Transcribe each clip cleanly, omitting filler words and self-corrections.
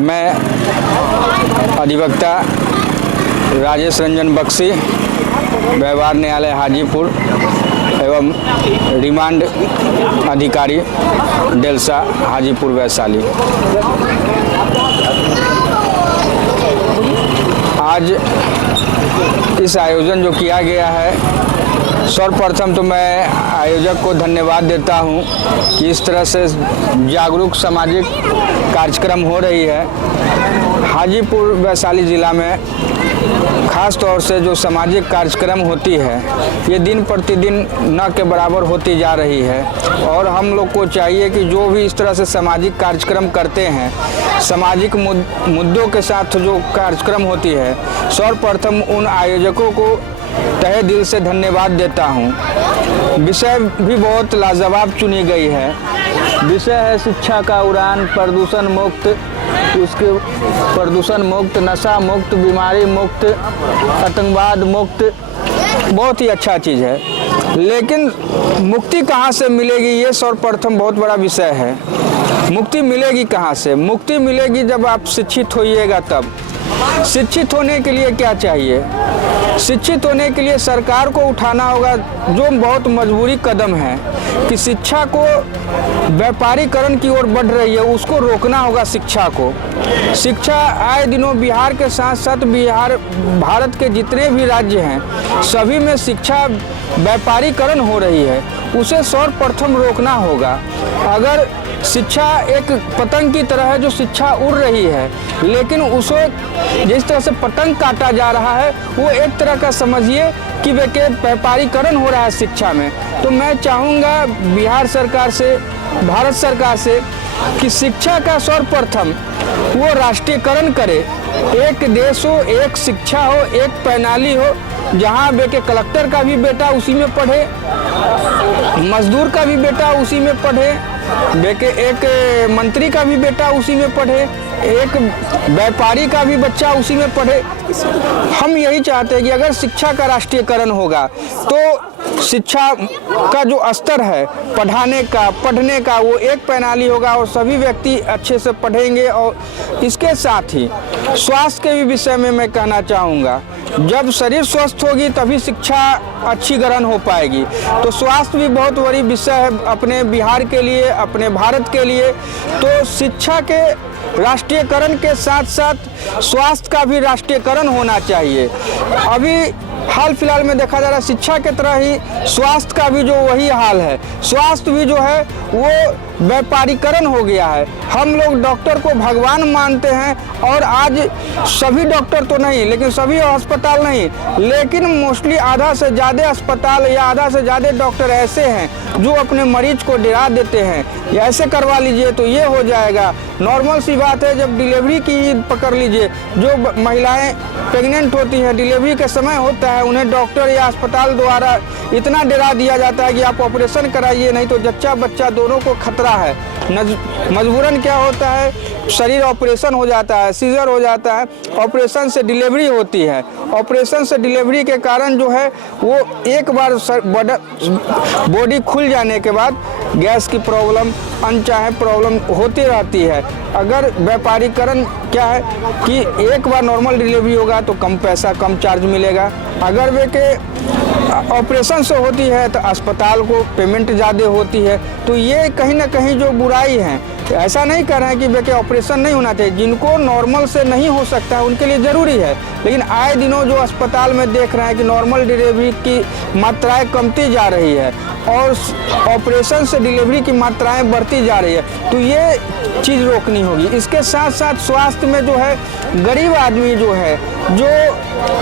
मैं अधिवक्ता राजेश रंजन बख्शी, व्यवहार न्यायालय हाजीपुर एवं रिमांड अधिकारी डेल्सा हाजीपुर वैशाली। आज इस आयोजन जो किया गया है, सर्वप्रथम तो मैं आयोजक को धन्यवाद देता हूं कि इस तरह से जागरूक सामाजिक कार्यक्रम हो रही है। हाजीपुर वैशाली ज़िला में ख़ास तौर से जो सामाजिक कार्यक्रम होती है, ये दिन प्रतिदिन न के बराबर होती जा रही है और हम लोग को चाहिए कि जो भी इस तरह से सामाजिक कार्यक्रम करते हैं, सामाजिक मुद्दों के साथ जो कार्यक्रम होती है, सर्वप्रथम उन आयोजकों को तहे दिल से धन्यवाद देता हूँ। विषय भी बहुत लाजवाब चुनी गई है। विषय है शिक्षा का उड़ान, प्रदूषण मुक्त, उसके प्रदूषण मुक्त, नशा मुक्त, बीमारी मुक्त, आतंकवाद मुक्त। बहुत ही अच्छा चीज़ है, लेकिन मुक्ति कहाँ से मिलेगी, ये सर्वप्रथम बहुत बड़ा विषय है। मुक्ति मिलेगी कहाँ से? मुक्ति मिलेगी जब आप शिक्षित होइएगा तब। शिक्षित होने के लिए क्या चाहिए? शिक्षित होने के लिए सरकार को उठाना होगा, जो बहुत मजबूरी कदम है कि शिक्षा को व्यापारीकरण की ओर बढ़ रही है, उसको रोकना होगा। शिक्षा को, शिक्षा आए दिनों बिहार के साथ साथ भारत के जितने भी राज्य हैं, सभी में शिक्षा व्यापारीकरण हो रही है, उसे सर्वप्रथम रोकना होगा। अगर शिक्षा एक पतंग की तरह है जो शिक्षा उड़ रही है, लेकिन उसे जिस तरह से पतंग काटा जा रहा है, वो एक तरह का समझिए कि व्यापारीकरण हो रहा है शिक्षा में। तो मैं चाहूँगा बिहार सरकार से, भारत सरकार से कि शिक्षा का सर्वप्रथम वो राष्ट्रीयकरण करे। एक देश हो, एक शिक्षा हो, एक प्रणाली हो, जहाँ कलेक्टर का भी बेटा उसी में पढ़े, मजदूर का भी बेटा उसी में पढ़े, एक मंत्री का भी बेटा उसी में पढ़े, एक व्यापारी का भी बच्चा उसी में पढ़े। हम यही चाहते हैं कि अगर शिक्षा का राष्ट्रीयकरण होगा तो शिक्षा का जो स्तर है पढ़ने का वो एक प्रणाली होगा और सभी व्यक्ति अच्छे से पढ़ेंगे। और इसके साथ ही स्वास्थ्य के भी विषय में मैं कहना चाहूँगा, जब शरीर स्वस्थ होगी तभी शिक्षा अच्छी ग्रहण हो पाएगी। तो स्वास्थ्य भी बहुत बड़ी विषय है अपने बिहार के लिए, अपने भारत के लिए। तो शिक्षा के राष्ट्रीयकरण के साथ साथ स्वास्थ्य का भी राष्ट्रीयकरण होना चाहिए। अभी हाल फिलहाल में देखा जा रहा है, शिक्षा की तरह ही स्वास्थ्य का भी जो वही हाल है। स्वास्थ्य भी जो है वो व्यापारीकरण हो गया है। हम लोग डॉक्टर को भगवान मानते हैं और आज सभी डॉक्टर तो नहीं, लेकिन सभी अस्पताल नहीं, लेकिन मोस्टली आधा से ज़्यादा अस्पताल या आधा से ज़्यादा डॉक्टर ऐसे हैं जो अपने मरीज को डरा देते हैं, या ऐसे करवा लीजिए तो ये हो जाएगा। नॉर्मल सी बात है, जब डिलीवरी की पकड़ लीजिए, जो महिलाएं प्रेग्नेंट होती हैं, डिलीवरी के समय होता है, उन्हें डॉक्टर या अस्पताल द्वारा इतना डरा दिया जाता है कि आप ऑपरेशन कराइए, नहीं तो जच्चा बच्चा दोनों को खतरा है। मजबूरन क्या होता है, शरीर ऑपरेशन हो जाता है, सीजर हो जाता है, ऑपरेशन से डिलीवरी होती है। ऑपरेशन से डिलीवरी के कारण जो है वो एक बार बॉडी खुल जाने के बाद गैस की प्रॉब्लम, अनचाहे प्रॉब्लम होती रहती है। अगर व्यापारीकरण क्या है कि एक बार नॉर्मल डिलीवरी होगा तो कम पैसा, कम चार्ज मिलेगा। अगर वे के ऑपरेशन से होती है तो अस्पताल को पेमेंट ज़्यादा होती है। तो ये कहीं ना कहीं जो बुराई है, ऐसा नहीं कर रहे हैं कि बेटे ऑपरेशन नहीं होना चाहिए, जिनको नॉर्मल से नहीं हो सकता है उनके लिए ज़रूरी है, लेकिन आए दिनों जो अस्पताल में देख रहे हैं कि नॉर्मल डिलीवरी की मात्राएं कमती जा रही है और ऑपरेशन से डिलीवरी की मात्राएं बढ़ती जा रही है। तो ये चीज़ रोकनी होगी। इसके साथ साथ स्वास्थ्य में जो है, गरीब आदमी जो है, जो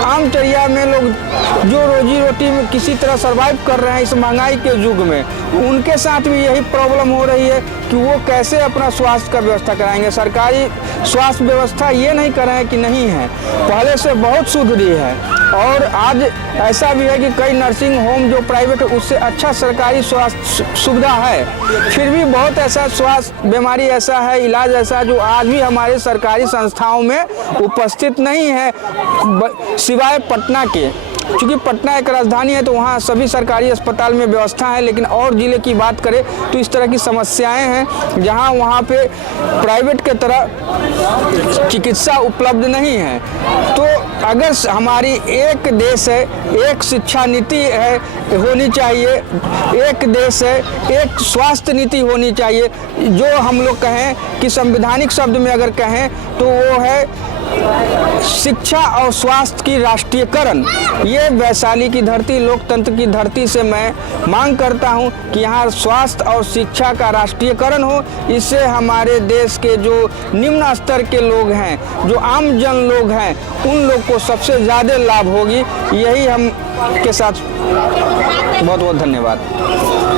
आमचर्या में लोग जो रोजी रोटी में किसी तरह सर्वाइव कर रहे हैं इस महंगाई के युग में, उनके साथ भी यही प्रॉब्लम हो रही है कि वो कैसे अपना स्वास्थ्य का व्यवस्था कराएंगे। सरकारी स्वास्थ्य व्यवस्था ये नहीं कर रहे हैं कि नहीं है, पहले से बहुत सुधरी है। और आज ऐसा भी है कि कई नर्सिंग होम जो प्राइवेट, उससे अच्छा सरकारी स्वास्थ्य सुविधा है, फिर भी बहुत ऐसा स्वास्थ्य बीमारी ऐसा है, इलाज ऐसा जो आज भी हमारे सरकारी संस्थाओं में उपस्थित नहीं है, सिवाय पटना के। चूँकि पटना एक राजधानी है तो वहाँ सभी सरकारी अस्पताल में व्यवस्था है, लेकिन और ज़िले की बात करें तो इस तरह की समस्याएं हैं जहाँ वहाँ पे प्राइवेट के तरह चिकित्सा उपलब्ध नहीं है। तो अगर हमारी एक देश है, एक शिक्षा नीति है होनी चाहिए, एक देश है, एक स्वास्थ्य नीति होनी चाहिए, जो हम लोग कहें कि संवैधानिक शब्द में अगर कहें तो वो है शिक्षा और स्वास्थ्य की राष्ट्रीयकरण। ये वैशाली की धरती, लोकतंत्र की धरती से मैं मांग करता हूं कि यहाँ स्वास्थ्य और शिक्षा का राष्ट्रीयकरण हो। इससे हमारे देश के जो निम्न स्तर के लोग हैं, जो आम जन लोग हैं, उन लोग को सबसे ज़्यादा लाभ होगी। यही हम के साथ बहुत बहुत धन्यवाद।